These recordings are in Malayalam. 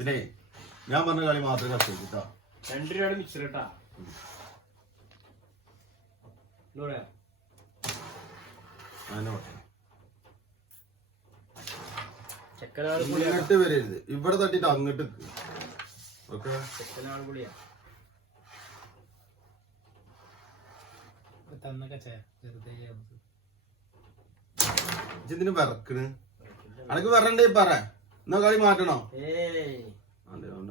പിന്നെ ഞാൻ പറഞ്ഞ കളി മാത്രമേ കളിച്ചേട്ടാ. 2 രൂപയുടെ മിക്സർ കേട്ടാ. ഇങ്ങോട്ട് വരരുത്, ഇവിടെ തട്ടിട്ട് അങ്ങോട്ട്. ഓക്കെ, ഇതിന് വിറക്കണ്. അനക്ക് വരണ്ടേ പറ, എന്നാ കളി മാറ്റണോ?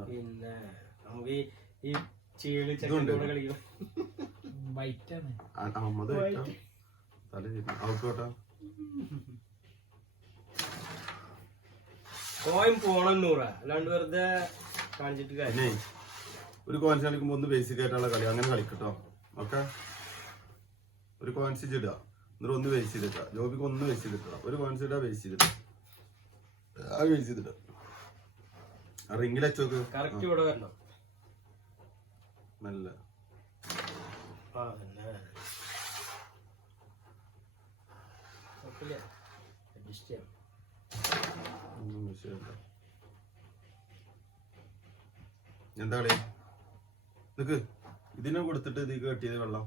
പിന്നെ നമുക്ക് ഈ ചീളി കോയിൻ പോണം 100, അല്ലാണ്ട് വെറുതെ കാണിച്ചിട്ട് കാര്യം. ഒരു കോയിൻസ് കളിക്കുമ്പോ ഒന്ന് ബേസിക് ആയിട്ടുള്ള കളി അങ്ങനെ കളിക്കട്ടോ. ഓക്കെ, ഒരു കോയിൻസ് ഇടുക, എന്നിട്ട് ഒന്ന് വേസ്റ്റ് ചെയ്തിട്ടാ. ജോബിക്ക് ഒന്ന് വേസ്റ്റ് ചെയ്തിട്ടാ, ഒരു കോയിൻസ് ഇടാ, വേസ്റ്റ് ചെയ്തിട്ടാ, ആ വേസ്റ്റ് ചെയ്തിട്ടാ. റിംഗിൽ വെച്ചോക്ക് കറക്റ്റ് ഇവിടെ വരണം. നല്ല എന്താ കളി? നിക്ക്, ഇതിനെ കൊടുത്തിട്ട് ഇതിക്ക് കെട്ടിയത് വെള്ളം,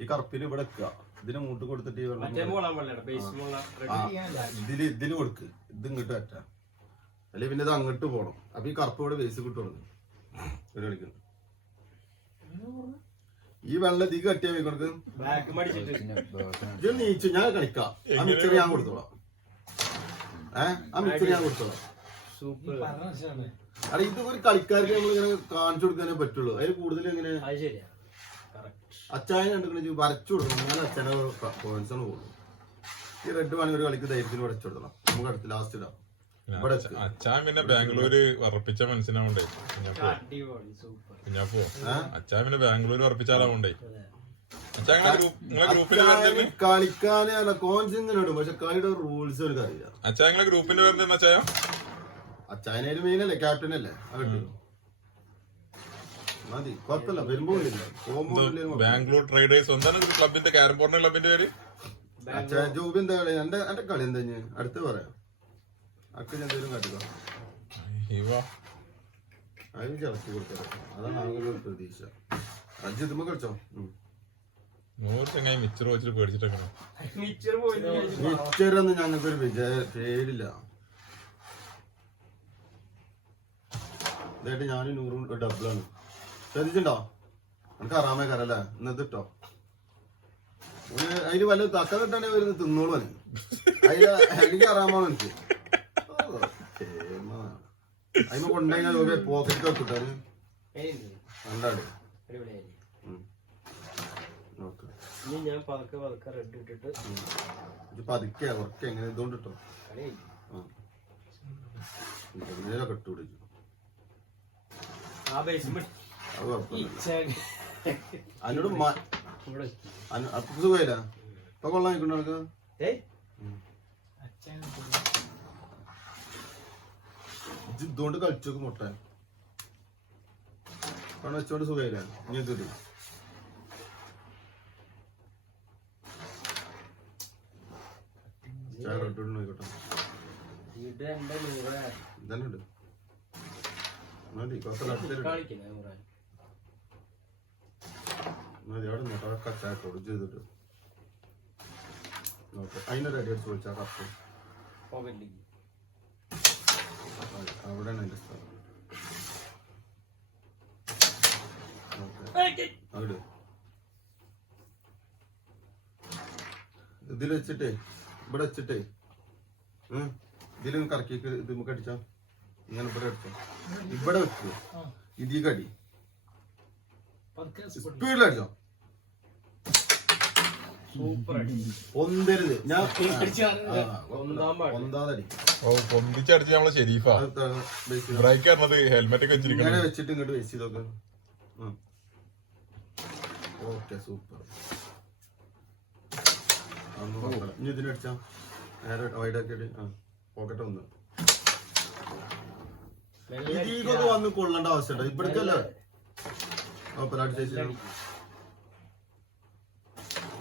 ഈ കറുപ്പിന് ഇവിടെ വെക്കുക, ഇതിനെ മൂട്ട് കൊടുത്തിട്ട് ഈ വെള്ളം ഇതില് കൊടുക്ക്. ഇത് ഇങ്ങോട്ട് പറ്റാ, അല്ലെ പിന്നെ ഇത് അങ്ങോട്ട് പോണം. അപ്പൊ ഈ കറുപ്പ് ഇവിടെ വേസ്റ്റ് കിട്ടുള്ളൂ. ഒരു കളിക്കുന്നു ഈ വെള്ളം ഇതിക്ക് കെട്ടിയാ കൊടുക്ക്. ഇത് നീച്ചു ഞാൻ കളിക്കാം. ആ മിക്സർ ഞാൻ കൊടുത്തോളാം. ആ മിക്സർ ഞാൻ കൊടുത്തോളാം. അല്ല, ഇത് ഒരു കളിക്കാർക്ക് നമ്മളിങ്ങനെ കാണിച്ചു കൊടുക്കാനേ പറ്റുള്ളൂ. അതിൽ കൂടുതൽ എങ്ങനെ അച്ചായനെ കണ്ടിട്ട് വരച്ചു കൊടുക്കണം. ഞാൻ അച്ഛനെ പോയിന്റ്സാണ് പോകുള്ളൂ. ഈ റെഡ് വേണമെങ്കിൽ ഒരു കളിക്ക് ധൈര്യത്തിന് വരച്ചു കൊടുക്കണം. നമുക്ക് അടുത്ത് ലാസ്റ്റ് ഇടാം. അച്ഛൻ പിന്നെ ബാംഗ്ലൂര് ഉറപ്പിച്ച മനസ്സിനാവണ്ടേ? അച്ഛൻ പിന്നെ ബാംഗ്ലൂര് ഉറപ്പിച്ചാലാവണ്ടേ? കളിക്കാന് കോൺസ് ഇങ്ങനെ ഇടും, പക്ഷെ കളിയുടെ റൂൾസ് എനിക്ക് അറിയാം. അച്ഛാ നിങ്ങളെ ഗ്രൂപ്പിന്റെ പേര് എന്താ? അച്ചായ അച്ചായനായാലും മെയിനല്ലേ, ക്യാപ്റ്റൻ അല്ലേ? മതി, കുഴപ്പമില്ല. വരുമ്പോ ബാംഗ്ലൂർ ട്രേഡേഴ്സ് എന്താണ് ക്ലബിന്റെ കാരംപോർണ ക്ലബിന്റെ പേര്? അച്ഛാ ജോബി എന്താ കളി? എന്റെ കളി എന്താ അടുത്ത് പറയാം. അക്ക് ഞാൻ എന്തെങ്കിലും കാട്ടിക്കോ, അതിന് ചവച്ച് കൊടുത്തത്. അതാണ് ആളുകളുടെ പ്രതീക്ഷ. അഞ്ച് ഇതുമ്പോ കളിച്ചോ. മിച്ചറൊന്നും ഞങ്ങൾക്കൊരു പേരില്ല. ഇതായിട്ട് ഞാൻ 100 ഡബിളാണ്. ശ്രദ്ധിച്ചിട്ടുണ്ടോ? നമുക്ക് അറാമേ കരല്ലേ ഇന്നത്തെ ഇട്ടോ. അതിന് വല്ല തക്ക കിട്ടാണെ വരുന്നത് തിന്നോളൂ. എനിക്ക് അറാമാണ്. എനിക്ക് അതിന് കൊണ്ടുപോയി പോക്കറ്റ് വെക്കിട്ടാണ് രണ്ടാട്. പതുക്കെ ഉറക്കെ എങ്ങനെ ഇതുകൊണ്ട് ഇട്ടോ. കെട്ടുപിടിച്ചു. അതിനോട് അപ്പൊ സുഖമില്ല. ഇപ്പൊ കൊള്ളാൻ നിൽക്കണ്ട. ഇതുകൊണ്ട് കളിച്ചോക്ക് മുട്ടാൻ പണം വെച്ചോണ്ട് സുഖമില്ല. ഇനി എന്ത് നോക്കട്ടെ. ഇതന്നെ ഉണ്ട്. മതി, മതി. അവിടെ നോക്കാം കച്ചായത്തോട് ചെയ്തിട്ട് നോക്കെ. അതിനൊരു അടി അടിച്ച് വിളിച്ചാൽ കപ്പ് അവിടെയാണ് എന്റെ സ്ഥലം. അവിടെ ഇതിൽ വെച്ചിട്ടേ ഇവിടെ വെച്ചിട്ടേ ഇതിലും കറക്കിക്ക് ഇത് നമുക്ക് അടിച്ചാ. ഇങ്ങനെ ഇവിടെ അടിച്ചോ, ഇവിടെ വെക്കുക. ഇതീ കടി സ്പീഡിലടിച്ചോ. പൊന്തരുത്. ഞാൻ പൊന്താതടി പൊന്തിച്ചടിച്ച് നമ്മളെ ഷെരീഫാ ബ്രേക്ക് ഹെൽമെറ്റ് ഒക്കെ ഇങ്ങനെ വെച്ചിട്ട് ഇങ്ങോട്ട് വെച്ച് ചെയ്തോക്കെ. Okay, super. ഇനി ഇതിനടിച്ചാ നേരെ വൈഡാക്കിയിട്ട് പോക്കറ്റ് ഒന്ന് ഇതിക്കൊക്കെ വന്ന് കൊള്ളേണ്ട ആവശ്യമുണ്ടോ? ഇവിടേക്കല്ലേ. അടിച്ചു